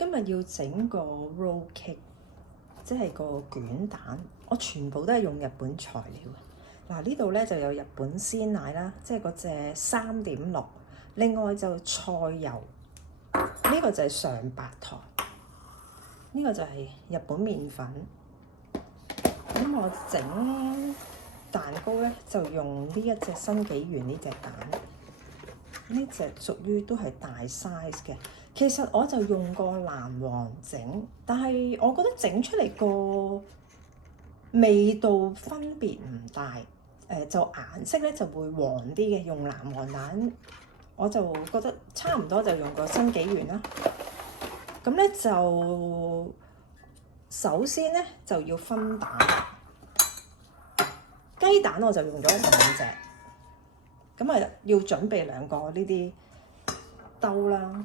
今日要整個 roll cake，即係個卷蛋。我全部都係用日本材料。嗱，呢度咧就有日本鮮奶啦，即係嗰隻3.6。另外就菜油，呢個就係上白糖，呢個就係日本麵粉。咁我整蛋糕咧就用呢一隻新紀元呢隻蛋，呢隻屬於都係大 size 嘅。其實我就用過藍黃整，但係我覺得整出嚟個味道分別唔大。就顏色咧就會黃啲嘅，用藍黃蛋我就覺得差唔多，就用個新紀元啦。咁咧就首先咧就要分蛋，雞蛋我就用咗5隻，咁啊要準備2個呢啲兜啦。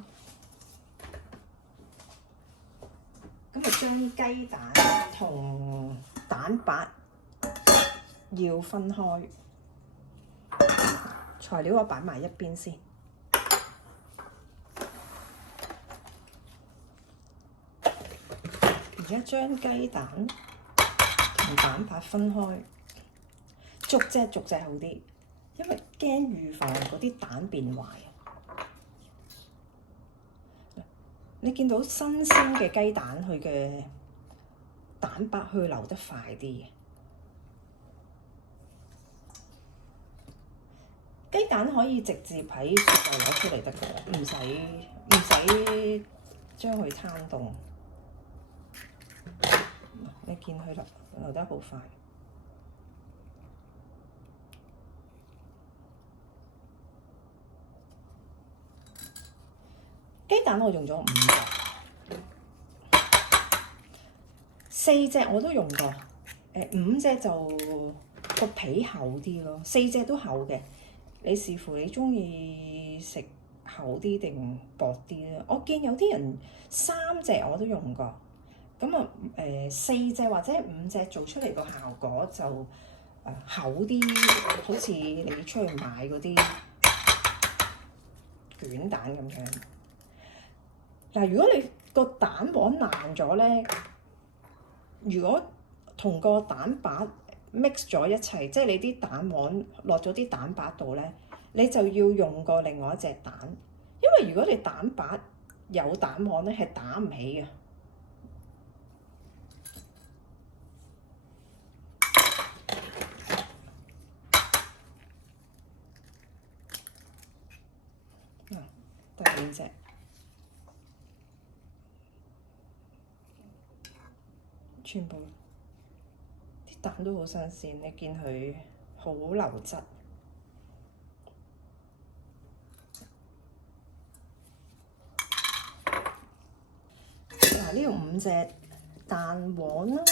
咁啊將雞蛋同蛋白要分開，材料我擺埋一邊先。而家將雞蛋同蛋白分開，逐隻好啲，因為驚預防嗰啲蛋變壞。你見到新鮮嘅雞蛋，佢嘅蛋白去流得快啲。雞蛋可以直接喺雪櫃攞出嚟得㗎，唔使將佢攤凍。你見佢流得好快。雞蛋我用咗5隻，4隻我都用過。5隻就個皮厚啲咯，4隻都厚嘅。你視乎你中意食厚啲定薄啲咧。我見有啲人3隻我都用過，咁啊4隻或者5隻做出嚟個效果就厚啲，好似你出去買嗰啲卷蛋咁樣。嗱，如果你個蛋黃爛咗咧，如果同個蛋白 mix 咗一齊，即係你啲蛋黃落咗啲蛋白度咧，你就要用過另外一隻蛋，因為如果你蛋白有蛋黃咧，係打唔起嘅。第2隻，全部啲蛋都好新鮮，你見佢好流質。嗱，呢度5隻蛋黃啦，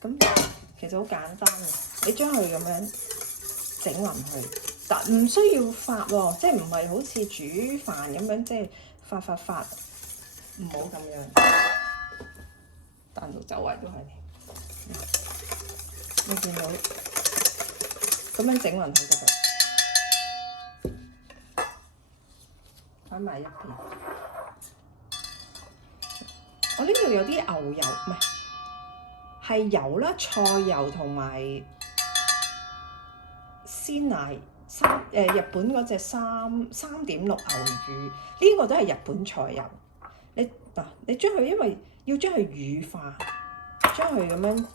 咁其實好簡單嘅，你將佢咁樣整勻佢，但唔需要發喎，即係唔係好似煮飯咁樣，即係發，唔好咁樣，彈到周圍都係。你見到咁樣整勻佢就得，擺埋一邊。我呢度有啲牛油，唔係油啦，菜油同埋鮮奶，日本嗰隻3.6牛乳，呢個都係日本菜油。你將佢，因為要將佢乳化，將佢咁樣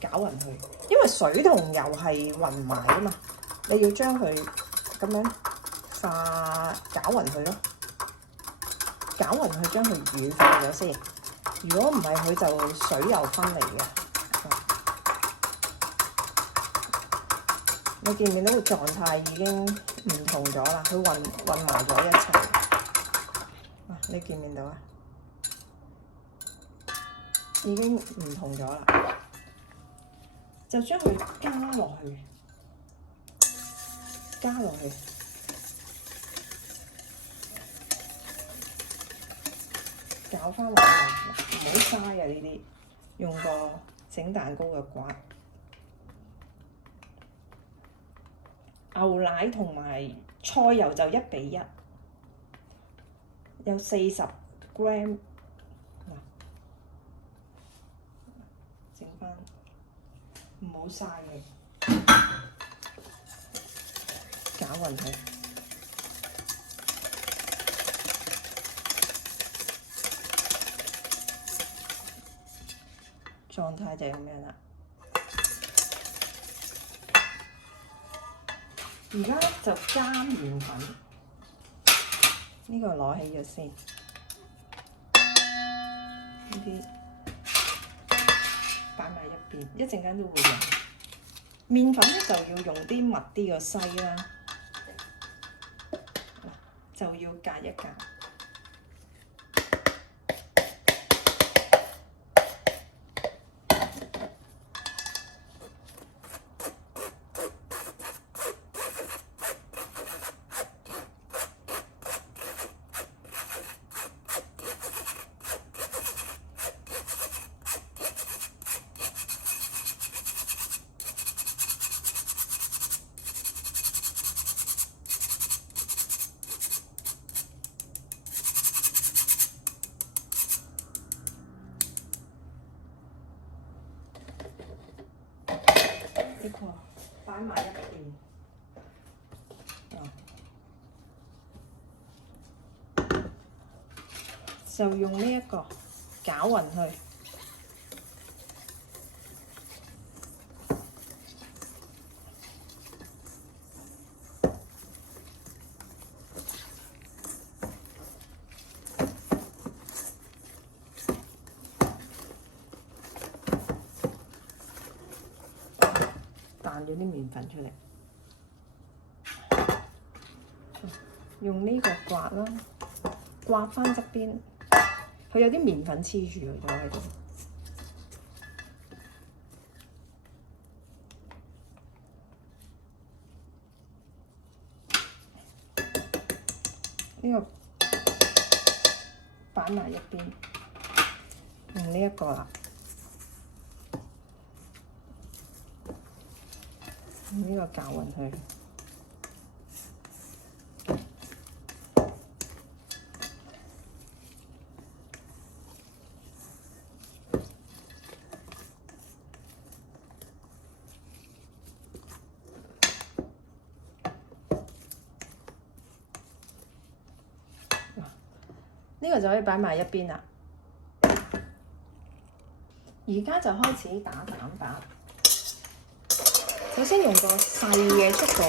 攪勻佢，因為水同油係混埋啊嘛，你要將佢咁樣攪勻佢咯，攪勻佢將佢乳化咗先。如果唔係，佢就水油分離嘅。你見唔見到個狀態已經唔同咗啦？佢混埋咗一齊。你見唔見到啊？已經唔同咗啦。就將佢加落去，攪翻落去，唔好嘥啊！呢啲用個整蛋糕嘅刮。牛奶同埋菜油就1:1，有40 gram 嗱，整翻唔好嘥佢，攪勻佢。狀態就係咁樣啦。而家就加麵粉，呢個攞起咗先。呢啲擺埋一邊，一陣間都會用。麵粉咧就要用啲密啲嘅篩啦，就要隔一隔。呢個擺埋一邊，就用呢一個攪勻佢。彈咗啲麵粉出嚟，用呢個刮啦，刮翻側邊，佢有啲麵粉黐住咗喺度。呢個擺埋一邊，用呢一個啦。呢個攪勻佢，呢個就可以擺埋一邊啦。而家就開始打蛋白。首先用個細嘅速度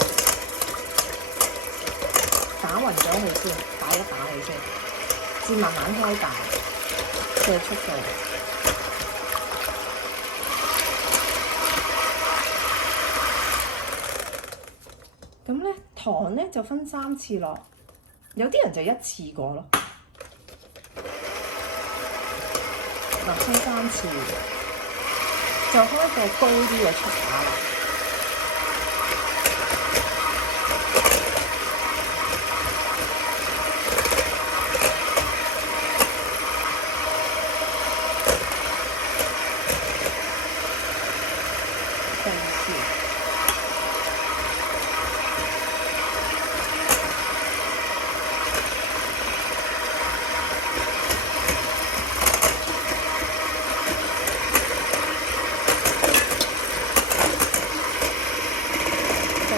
打勻咗佢先，打一打佢先，至慢慢開大嘅速度。咁咧糖咧就分3次落，有啲人就1次過咯。嗱，分3次，就開個高啲嘅速打啦。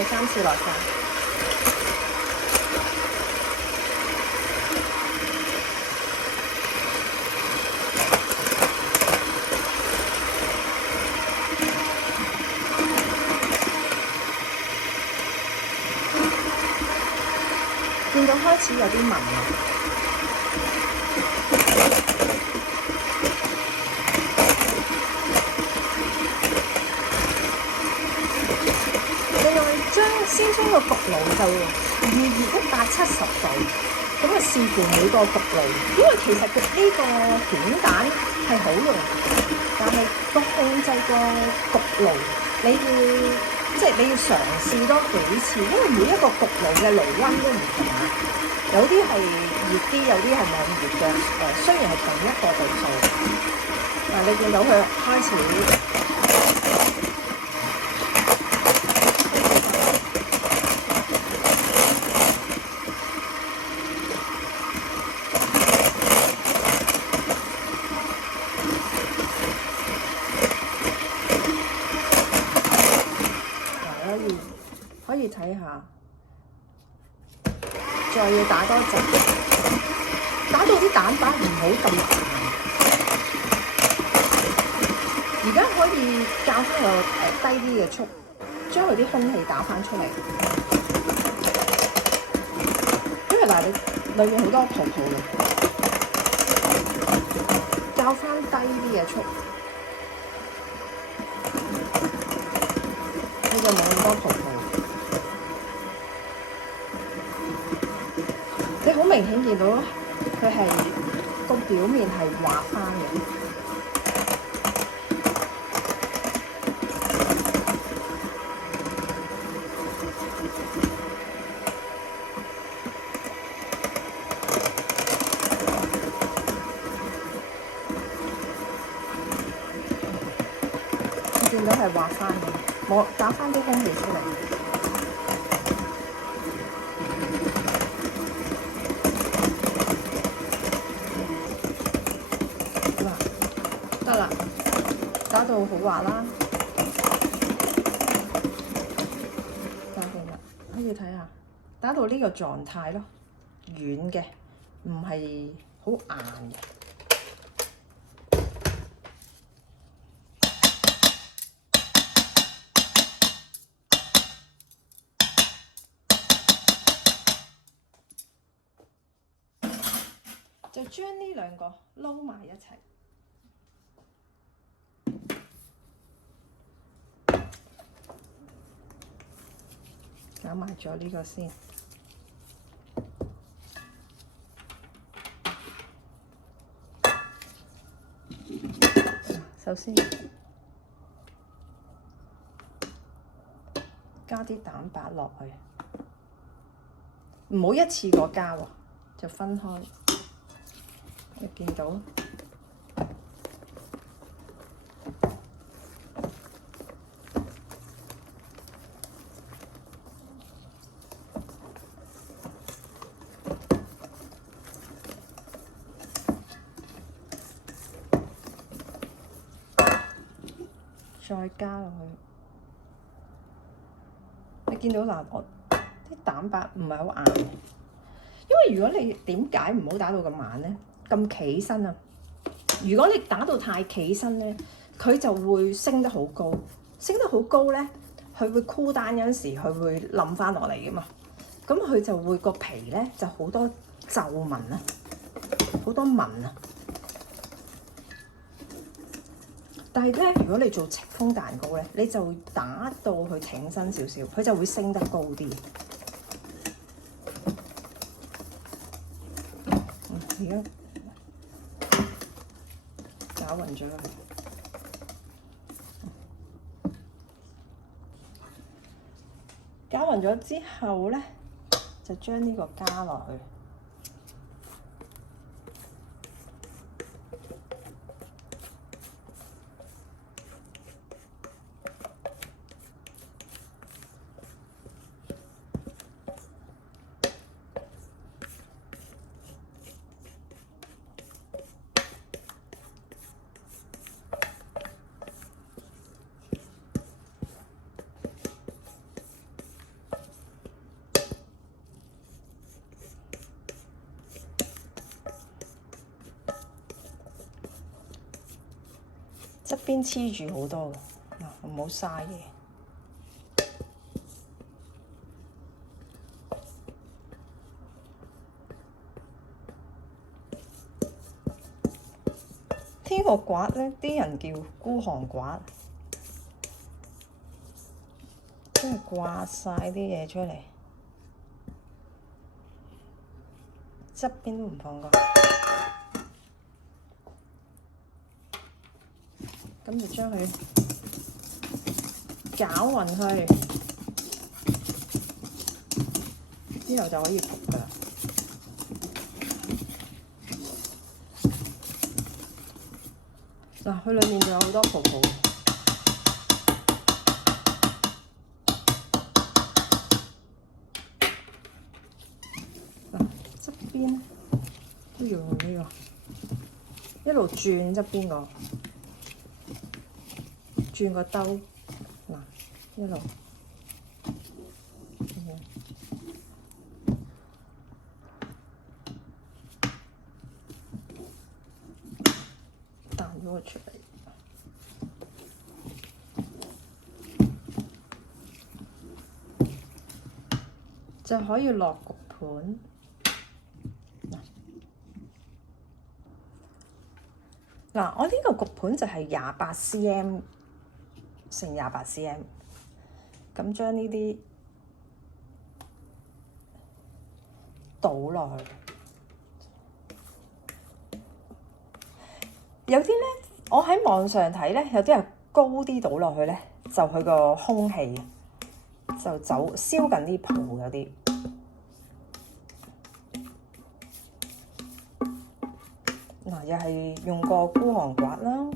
3次落晒，見到開始有啲紋啦。先將個焗爐就預170度，咁啊視乎每個焗爐，因為其實呢個卷蛋係好容易，但係個控制個焗爐你要嘗試多幾次，因為每一個焗爐嘅爐溫都唔同啊，有啲係熱啲，有啲係冇咁熱嘅。雖然係同一個度數，嗱你見到佢開始。要打多陣，打到啲蛋白唔好咁硬。而家可以較翻個低啲嘅速，將佢啲空氣打翻出嚟。因為嗱，你裏面好多泡泡嘅，較翻低啲嘅速，你就冇咁多泡泡。你好明顯見到佢係個表面係滑翻嘅。見到係滑翻嘅，我打翻啲空氣出嚟。嗱，得啦，打到好滑啦，搞掂啦。可以睇下，打到呢個狀態咯，軟嘅，唔係好硬嘅。就將呢兩個撈埋一齊，搞埋咗呢個先。首先加啲蛋白落去，唔好一次過加喎，就分開。你見到？再加落去，你見到嗱，我啲蛋白唔係好硬，因為如果你點解唔好打到咁硬咧？咁企身啊！如果你打到太企身咧，佢就會升得好高，升得好高咧，佢會cool down嗰陣時，佢會冧翻落嚟㗎嘛。咁佢就會個皮咧就好多皺紋啊，好多紋啊。但係咧，如果你做戚風蛋糕咧，你就打到佢挺身少少，佢就會升得高啲。而家攪勻咗佢，攪勻咗之後咧，就將呢個加落去。側邊黐住好多嘅，嗱，唔好嘥嘢。呢個刮咧，啲人叫孤寒刮，即係刮晒啲嘢出嚟，側邊都唔放過。咁就將佢攪勻佢，之後就可以焗㗎啦。嗱，佢裏面仲有好多泡泡。嗱，側邊都要用呢個，一路轉側邊個。轉個兜，嗱，一路，佢出嚟，就可以落焗盤。嗱，我呢個焗盤就係28cm 乘28cm，咁將呢啲倒落去。有啲咧，我喺網上睇咧，有啲人高啲倒落去咧，就佢個空氣就燒緊啲泡有啲。嗱，又係用個孤寒刮啦，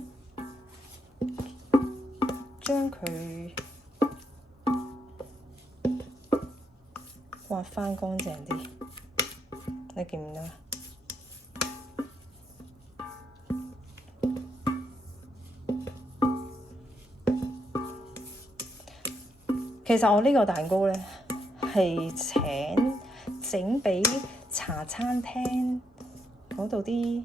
將佢刮翻乾淨啲，你見唔見到？其實我呢個蛋糕咧係請整畀茶餐廳嗰度啲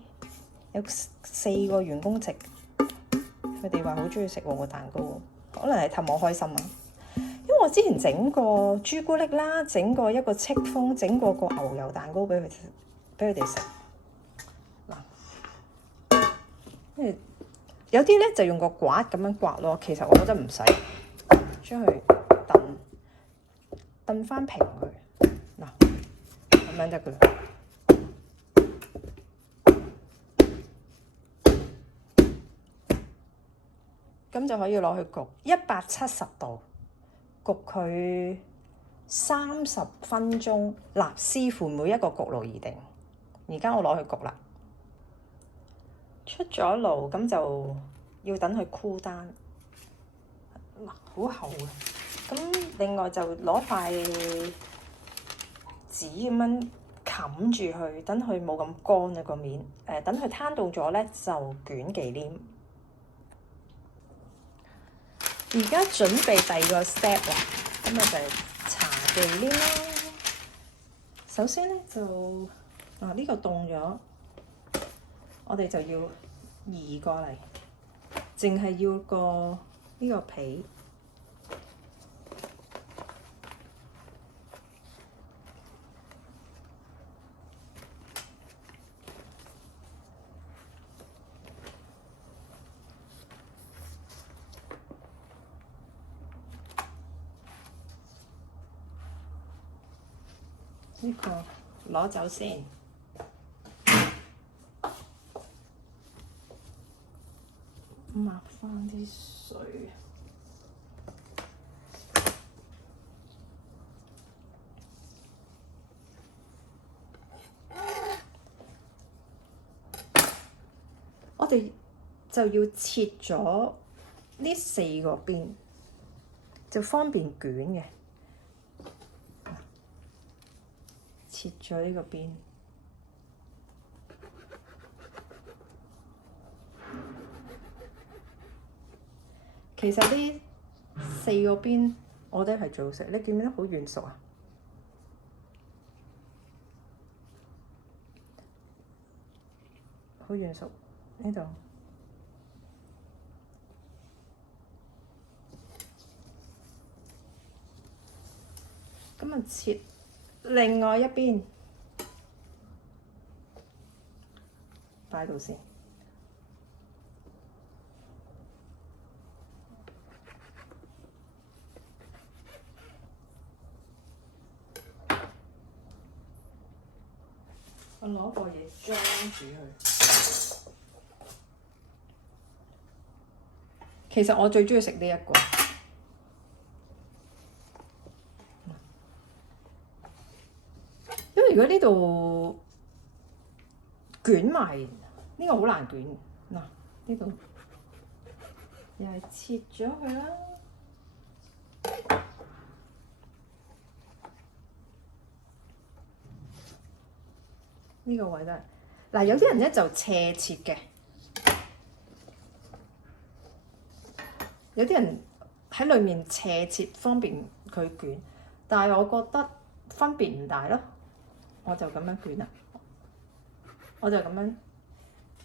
有4個員工食，佢哋話好鍾意食我個蛋糕，可能係氹我開心啊！因為我之前整過朱古力啦，整過一個戚風，整過個牛油蛋糕畀佢哋食。嗱，有啲咧就用個刮咁樣刮咯，其實我覺得唔使，將佢燉翻平佢，嗱，咁樣得㗎啦。咁就可以攞去焗170度，焗佢30分鐘。嗱，視乎每一個焗爐而定。而家我攞去焗啦，出咗爐咁就要等佢酷單。嗱，好厚嘅。咁另外就攞塊紙咁樣冚住佢，等佢冇咁乾啊個面。等佢攤到咗咧，就捲忌廉。而家準備第2個 step 啦，咁啊就係搽忌廉啦。首先咧就呢個凍咗，我哋就要移過嚟，淨係要呢個皮。呢個攞走先，抹翻啲水。我哋就要切咗呢4個邊，就方便捲嘅。切咗呢個邊，其實呢4個邊我都係最好食。你見唔見得好軟熟啊？好軟熟呢度。咁啊，切另外一邊，擺到先。我攞個嘢裝住佢。其實我最鍾意食呢一個。如果呢度捲埋，呢個好難捲。嗱，呢度又係切咗佢啦。呢個位都係。嗱，有啲人咧就斜切嘅，有啲人喺裏面斜切方便佢捲，但係我覺得分別唔大咯。我就咁樣捲啦，我就咁樣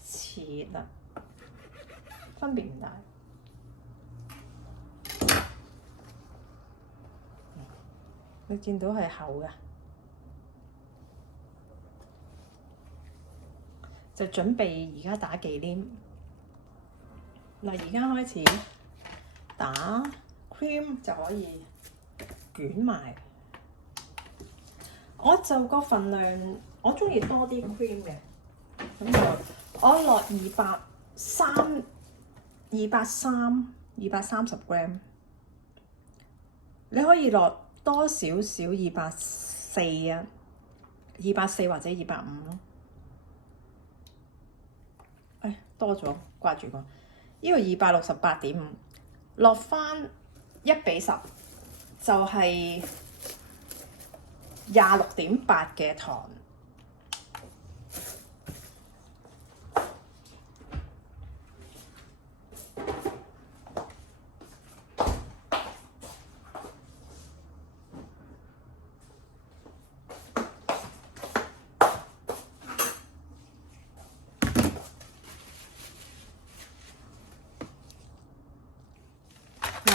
切啦。分別唔大。你見到係厚嘅，就準備而家打忌廉。嗱，而家開始打 cream 就可以捲埋。我就個份量，我中意多啲 cream 嘅，咁就我落230 gram，你可以落多少少240啊，240或者250咯。多咗，掛住個呢個268.5，落翻1:10，就係26.8嘅糖。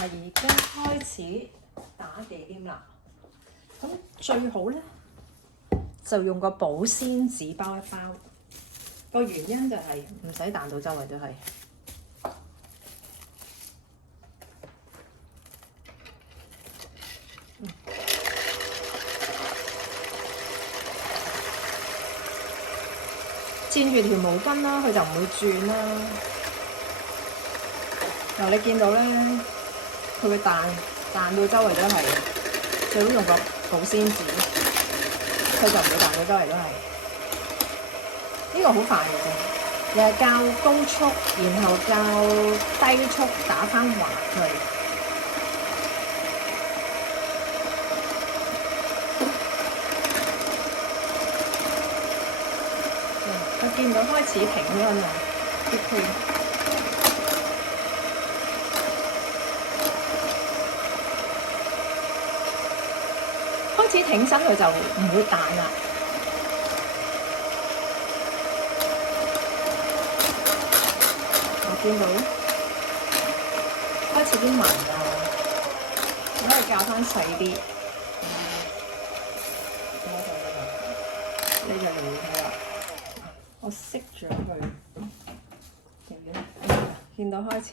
而家開始打忌廉啦，咁最好咧就用個保鮮紙包一包。個原因就係唔使彈到周圍都係。墊住條毛巾啦，佢就唔會轉啦。嗱，你見到咧？佢會彈到周圍都係，最好用個保鮮紙，佢就唔會彈到周圍都係。呢個好快嘅啫，你係較高速，然後較低速打翻滑佢。我見到開始平溫啦，啲 cream。開始挺身，佢就唔會彈啦。我見到開始啲紋啊，我可以較翻細啲。呢就嚟係啦，我熄咗佢。見到開始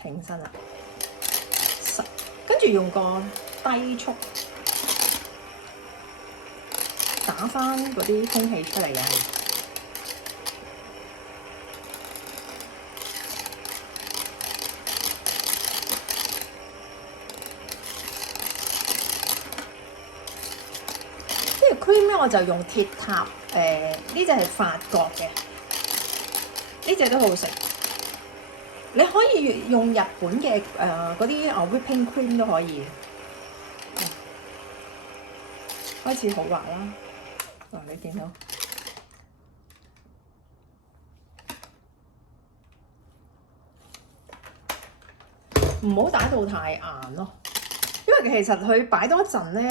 挺身啦，跟住用個低速。打翻嗰啲空氣出嚟嘅，呢個 cream 咧我就用鐵塔，呢隻係法國嘅，呢隻都好食。你可以用日本嘅嗰啲whipping cream 都可以。開始好滑啦。你見到唔好打到太硬咯，因為其實佢擺多一陣咧，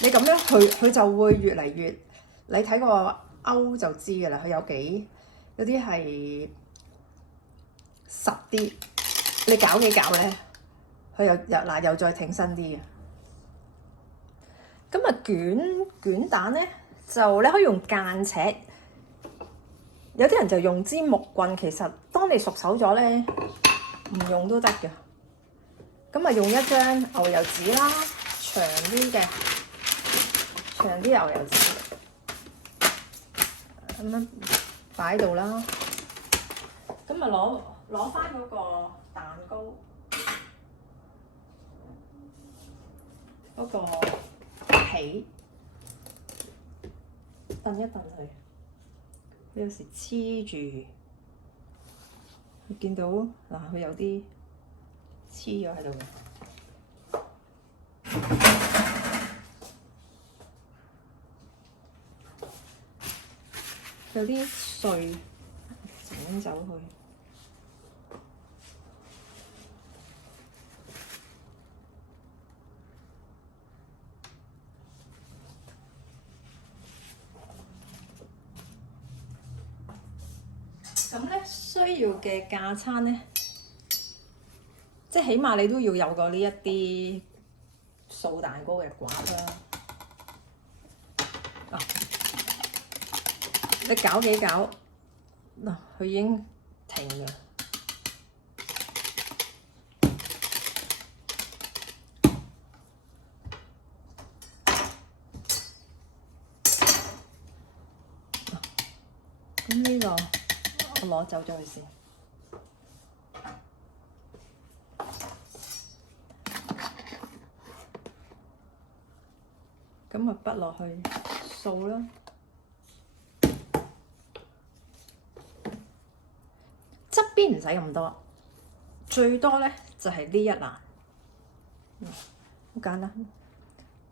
你咁樣佢就會越嚟越，你睇個勾就知㗎啦。佢有啲係實啲，你搞幾搞咧，佢又再挺身啲嘅。咁啊捲蛋咧。就你可以用間尺，有啲人就用支木棍。其實當你熟手咗咧，唔用都得嘅。咁啊，用一張牛油紙啦，長啲牛油紙，咁樣擺喺度啦。咁啊，攞翻嗰個蛋糕嗰個皮。燉一燉佢，你有時黐住，你見到嗱，佢有啲黐咗喺度嘅，有啲碎整走佢。咁咁咧需要嘅架撐咧，即係起碼你都要有個呢一啲掃蛋糕嘅刮啦。啊，你搞幾搞，嗱，佢已經停㗎。咁呢個我攞走咗佢先。咁啊，筆落去掃啦。側邊唔使咁多，最多咧就係呢一欄。好簡單，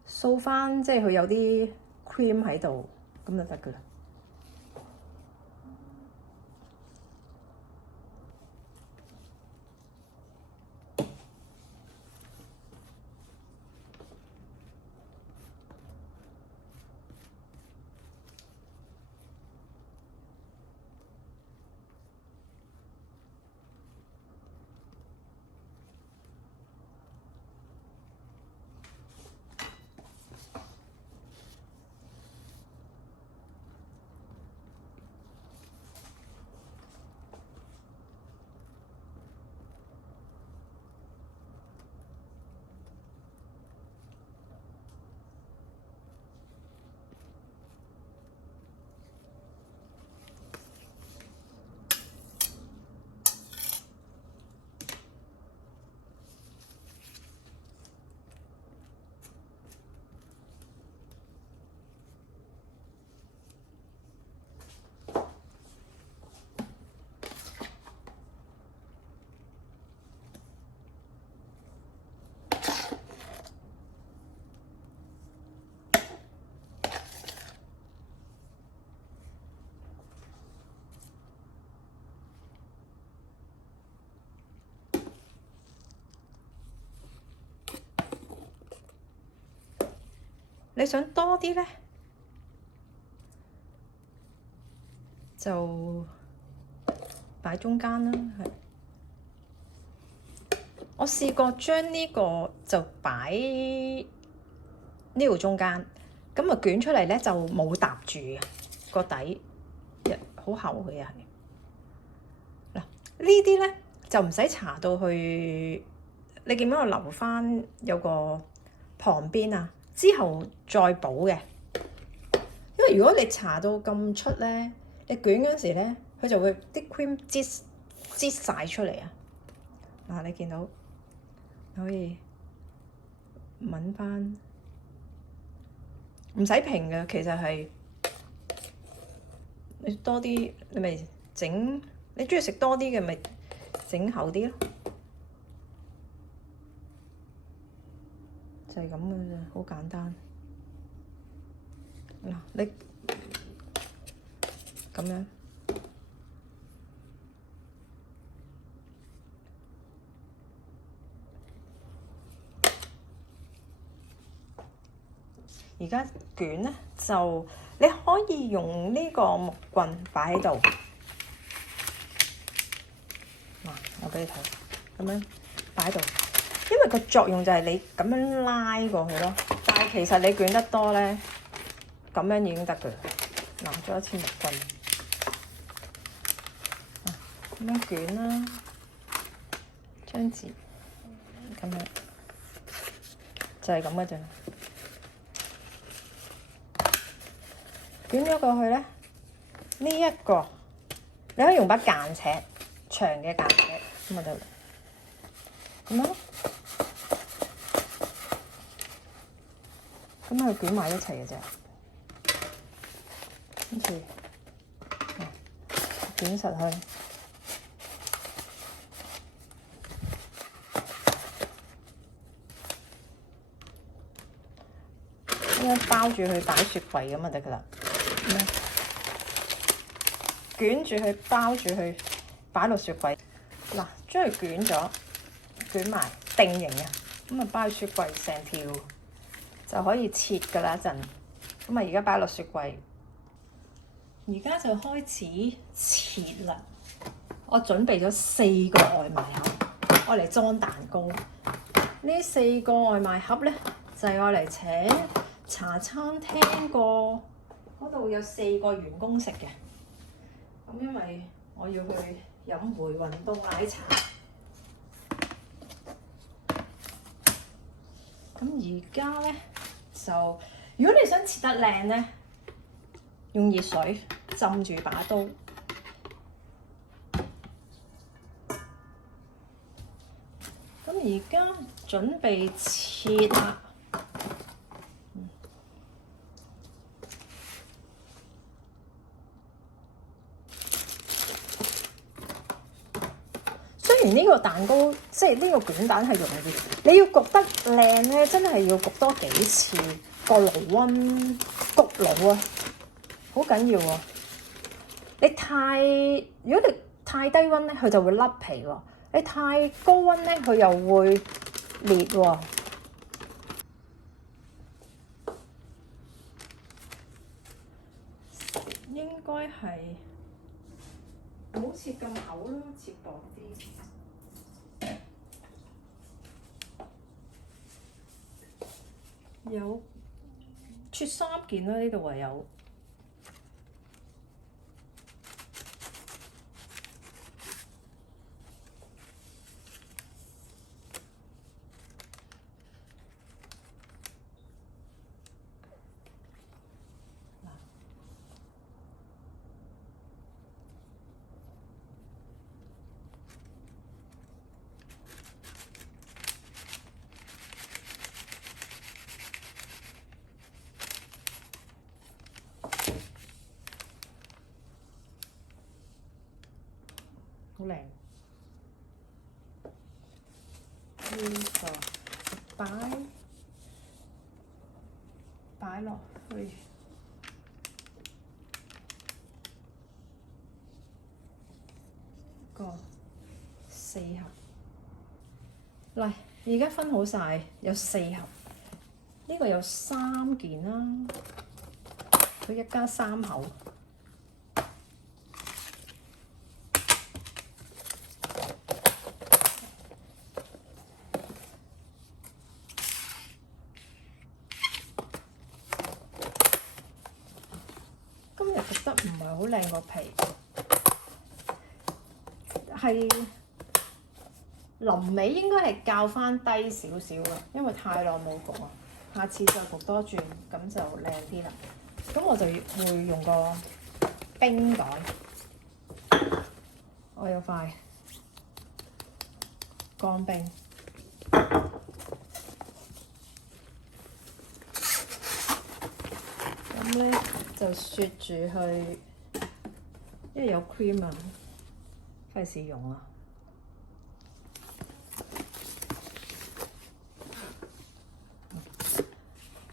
掃翻即係佢有啲 cream 喺度，咁就得㗎啦。你想多啲咧，就擺中間啦。係，我試過將呢個就擺呢度中間，咁啊捲出嚟咧就冇搭住嘅個底，好厚嘅又係。嗱，呢啲咧就唔使搽到去，你見唔見我留翻有個旁邊啊？之後再補嘅，因為如果你搽到咁出咧，你捲嗰時咧，佢就會啲 cream 擠晒出嚟啊！嗱，你見到可以揾翻，唔使平嘅，其實係你多啲，你咪整，你中意食多啲嘅咪整厚啲咯。就係咁嘅啫，好簡單。嗱，你咁樣，而家捲咧就你可以用呢個木棍擺喺度。嗱，我俾你睇，咁樣擺喺度。因為個作用就係你咁樣拉過去咯，但係其實你捲得多咧，咁樣已經得㗎啦。嗱，再一次木棍，咁樣捲啦，張紙咁樣，就係咁嘅啫。捲咗過去咧，呢一個你可以用把間尺，長嘅間尺咁就得啦。咁樣。咁佢捲埋一齊嘅啫，跟住捲實佢，咁樣包住佢擺雪櫃咁就得㗎啦。捲住佢，包住佢，擺落雪櫃。嗱，將佢捲咗，捲埋定型啊，咁啊包雪櫃成條。就可以切㗎啦一陣，咁啊而家擺落雪櫃，而家就開始切啦。我準備咗4個外賣盒，我嚟裝蛋糕。呢4個外賣盒咧，就係我嚟請茶餐廳個嗰度有4個員工食嘅。咁因為我要去飲回運凍奶茶。咁而家咧就，如果你想切得靚咧，用熱水浸住把刀。咁而家準備切啦。雖然呢個蛋糕即係呢個卷蛋係容易，你要焗得靚咧，真係要焗多幾次個爐溫焗爐啊，好緊要啊！如果你太低溫咧，佢就會甩皮喎；你太高溫咧，佢又會裂喎。應該係唔好切咁厚啦，切薄啲。有切3件啦，呢度唯有。好靚，呢個擺落去，個4盒。嚟，而家分好晒，有4盒。呢個有3件啦，佢一家3口。覺得唔係好靚個皮，係臨尾應該係較翻低少少嘅，因為太耐冇焗啊。下次再焗多轉，咁就靚啲啦。咁我就會用個冰袋，我有塊乾冰。咁咧就雪住去，因為有 cream 啊，費事用啊。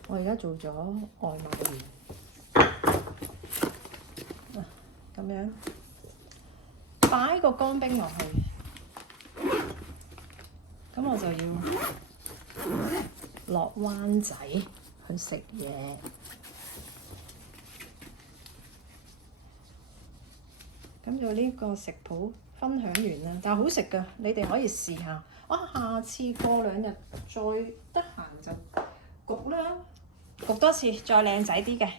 我而家做咗外賣員，咁樣擺個乾冰落去，咁我就要落灣仔去食嘢。咁就呢個食譜分享完啦，但係好食㗎，你哋可以試下。下次過2日再得閒就焗啦，焗多次再靚仔啲嘅。